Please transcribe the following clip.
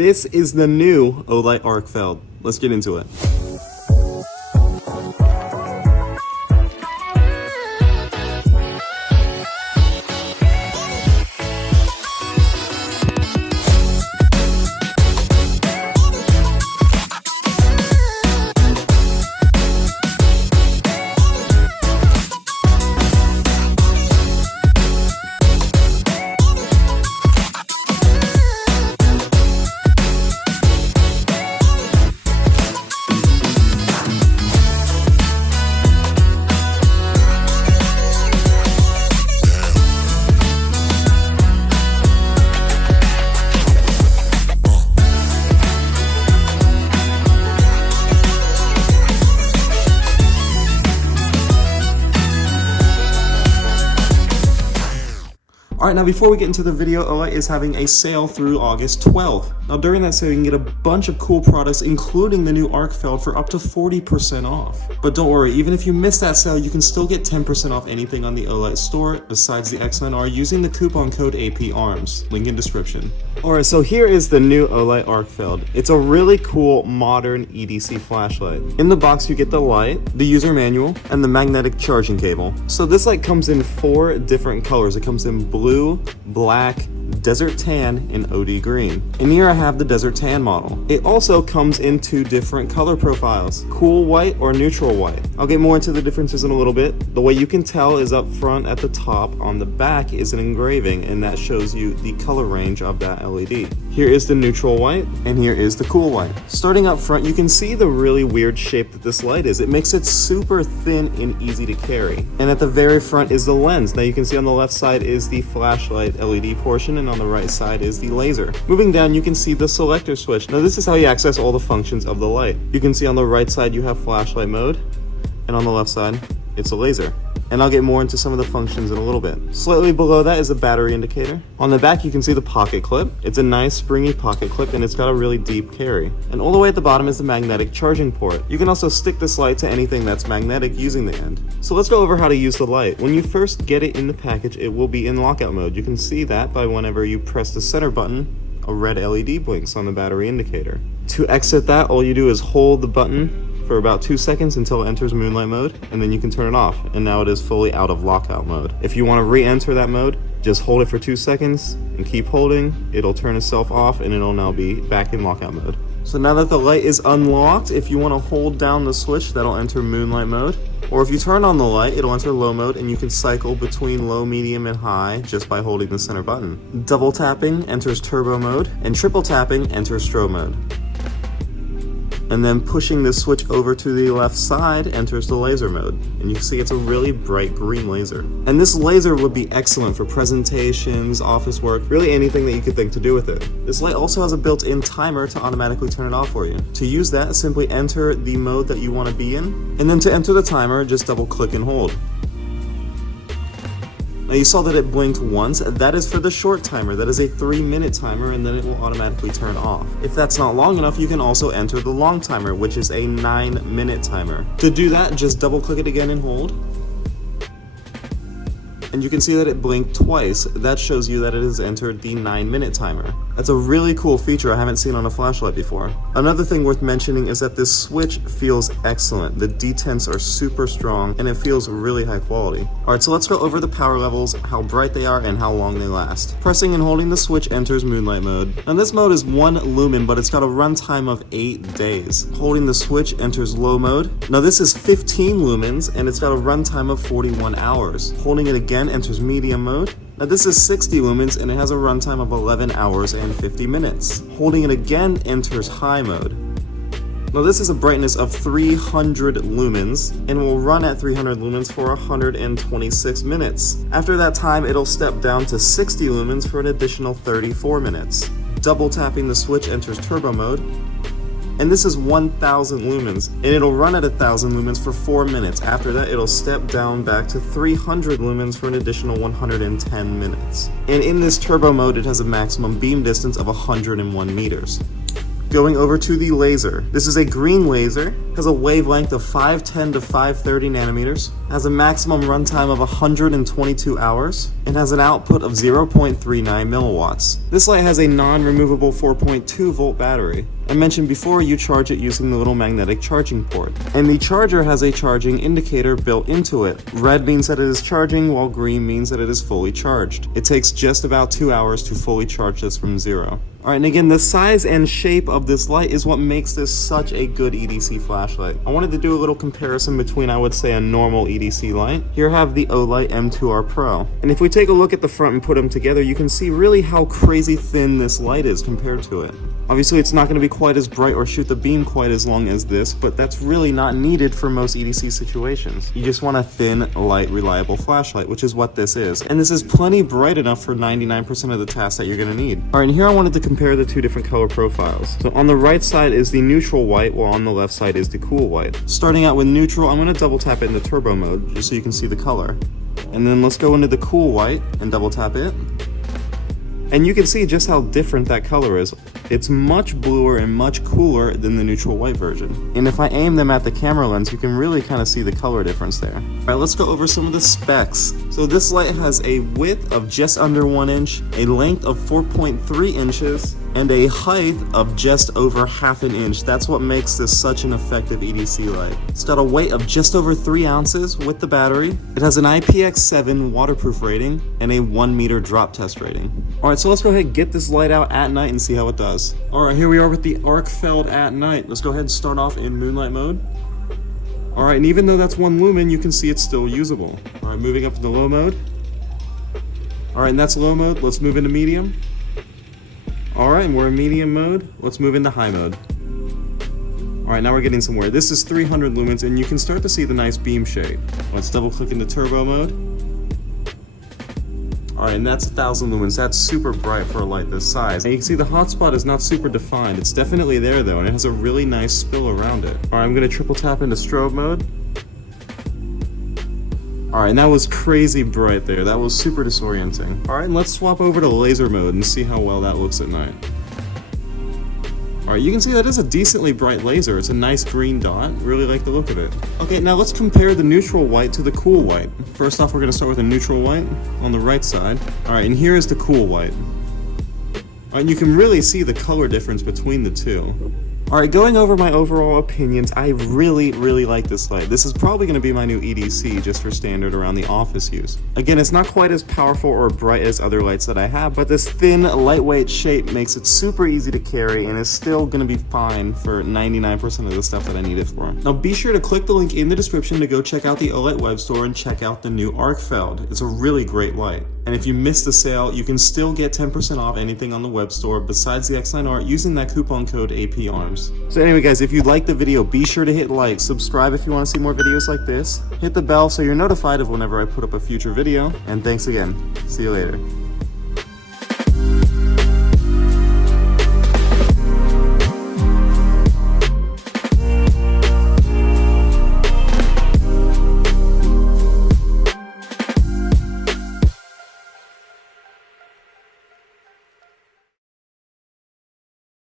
This is the new Olight Arkfeld. Let's get into it. Alright, now before we get into the video, Olight is having a sale through August 12th. Now during that sale, you can get a bunch of cool products, including the new Arkfeld, for up to 40% off. But don't worry, even if you miss that sale, you can still get 10% off anything on the Olight store besides the X9R using the coupon code APARMS. Link in description. Alright, so here is the new Olight Arkfeld. It's a really cool modern EDC flashlight. In the box, you get the light, the user manual, and the magnetic charging cable. So this light comes in 4 different colors. It comes in blue, black, desert tan, and OD green. And here I have the desert tan model. It also comes in 2 different color profiles, cool white or neutral white. I'll get more into the differences in a little bit. The way you can tell is up front at the top. On the back is an engraving, and that shows you the color range of that LED. Here is the neutral white, and here is the cool white. Starting up front, you can see the really weird shape that this light is. It makes it super thin and easy to carry. And at the very front is the lens. Now you can see on the left side is the flashlight LED portion, and on the right side is the laser. Moving down, you can see the selector switch. Now this is how you access all the functions of the light. You can see on the right side you have flashlight mode, and on the left side it's a laser. And I'll get more into some of the functions in a little bit. Slightly below that is a battery indicator. On the back you can see the pocket clip. It's a nice springy pocket clip, and it's got a really deep carry. And all the way at the bottom is the magnetic charging port. You can also stick this light to anything that's magnetic using the end. So let's go over how to use the light. When you first get it in the package, it will be in lockout mode. You can see that by whenever you press the center button, a red LED blinks on the battery indicator. To exit that, all you do is hold the button for about 2 seconds until it enters moonlight mode, and then you can turn it off, and now it is fully out of lockout mode. If you want to re-enter that mode, just hold it for 2 seconds and keep holding. It'll turn itself off, and it'll now be back in lockout mode. So now that the light is unlocked, if you want to hold down the switch, that'll enter moonlight mode. Or if you turn on the light, it'll enter low mode, and you can cycle between low, medium, and high just by holding the center button. Double tapping enters turbo mode, and triple tapping enters strobe mode. And then pushing the switch over to the left side enters the laser mode. And you can see it's a really bright green laser. And this laser would be excellent for presentations, office work, really anything that you could think to do with it. This light also has a built-in timer to automatically turn it off for you. To use that, simply enter the mode that you want to be in. And then to enter the timer, just double click and hold. Now you saw that it blinked once. That is for the short timer. That is a 3-minute timer, and then it will automatically turn off. If that's not long enough, you can also enter the long timer, which is a 9-minute timer. To do that, just double click it again and hold. And you can see that it blinked twice. That shows you that it has entered the 9-minute timer. That's a really cool feature I haven't seen on a flashlight before. Another thing worth mentioning is that this switch feels excellent. The detents are super strong, and it feels really high quality. Alright, so let's go over the power levels, how bright they are, and how long they last. Pressing and holding the switch enters moonlight mode. Now this mode is 1 lumen, but it's got a runtime of 8 days. Holding the switch enters low mode. Now this is 15 lumens, and it's got a runtime of 41 hours. Holding it again enters medium mode. Now this is 60 lumens, and it has a runtime of 11 hours and 50 minutes. Holding it again enters high mode. Now this is a brightness of 300 lumens, and will run at 300 lumens for 126 minutes. After that time, it'll step down to 60 lumens for an additional 34 minutes. Double tapping the switch enters turbo mode. And this is 1000 lumens, and it'll run at 1000 lumens for 4 minutes. After that, it'll step down back to 300 lumens for an additional 110 minutes. And in this turbo mode, it has a maximum beam distance of 101 meters. Going over to the laser. This is a green laser, has a wavelength of 510 to 530 nanometers, has a maximum runtime of 122 hours, and has an output of 0.39 milliwatts. This light has a non-removable 4.2 volt battery. I mentioned before you charge it using the little magnetic charging port. And the charger has a charging indicator built into it. Red means that it is charging, while green means that it is fully charged. It takes just about 2 hours to fully charge this from zero. Alright, and again, the size and shape of this light is what makes this such a good EDC flashlight. I wanted to do a little comparison between, I would say, a normal EDC light. Here I have the Olight M2R Pro. And if we take a look at the front and put them together, you can see really how crazy thin this light is compared to it. Obviously, it's not going to be quite as bright or shoot the beam quite as long as this, but that's really not needed for most EDC situations. You just want a thin, light, reliable flashlight, which is what this is. And this is plenty bright enough for 99% of the tasks that you're going to need. Alright, and here I wanted to compare the two different color profiles. So on the right side is the neutral white, while on the left side is the cool white. Starting out with neutral, I'm going to double tap it into turbo mode, just so you can see the color. And then let's go into the cool white and double tap it. And you can see just how different that color is. It's much bluer and much cooler than the neutral white version. And if I aim them at the camera lens, you can really kind of see the color difference there. Alright, let's go over some of the specs. So this light has a width of just under 1 inch, a length of 4.3 inches, and a height of just over half an inch. That's what makes this such an effective EDC light. It's got a weight of just over 3 ounces with the battery. It has an IPX7 waterproof rating and a 1 meter drop test rating. Alright, so let's go ahead and get this light out at night and see how it does. Alright, here we are with the Arkfeld at night. Let's go ahead and start off in moonlight mode. Alright, and even though that's 1 lumen, you can see it's still usable. Alright, moving up to the low mode. Alright, and that's low mode. Let's move into medium. Alright, and we're in medium mode. Let's move into high mode. Alright, now we're getting somewhere. This is 300 lumens, and you can start to see the nice beam shape. Let's double click into turbo mode. Alright, and that's 1000 lumens. That's super bright for a light this size. And you can see the hotspot is not super defined. It's definitely there though, and it has a really nice spill around it. Alright, I'm going to triple tap into strobe mode. Alright, and that was crazy bright there. That was super disorienting. Alright, and let's swap over to laser mode and see how well that looks at night. Alright, you can see that is a decently bright laser. It's a nice green dot. Really like the look of it. Okay, now let's compare the neutral white to the cool white. First off, we're going to start with a neutral white on the right side. Alright, and here is the cool white. Alright, and you can really see the color difference between the two. Alright, going over my overall opinions, I really like this light. This is probably going to be my new EDC just for standard around the office use. Again, it's not quite as powerful or bright as other lights that I have, but this thin, lightweight shape makes it super easy to carry and is still going to be fine for 99% of the stuff that I need it for. Now be sure to click the link in the description to go check out the Olight web store and check out the new Arkfeld. It's a really great light. And if you missed the sale, you can still get 10% off anything on the web store besides the X9 Art using that coupon code APARMS. So anyway guys, if you liked the video, be sure to hit like, subscribe if you want to see more videos like this, hit the bell so you're notified of whenever I put up a future video, and thanks again. See you later.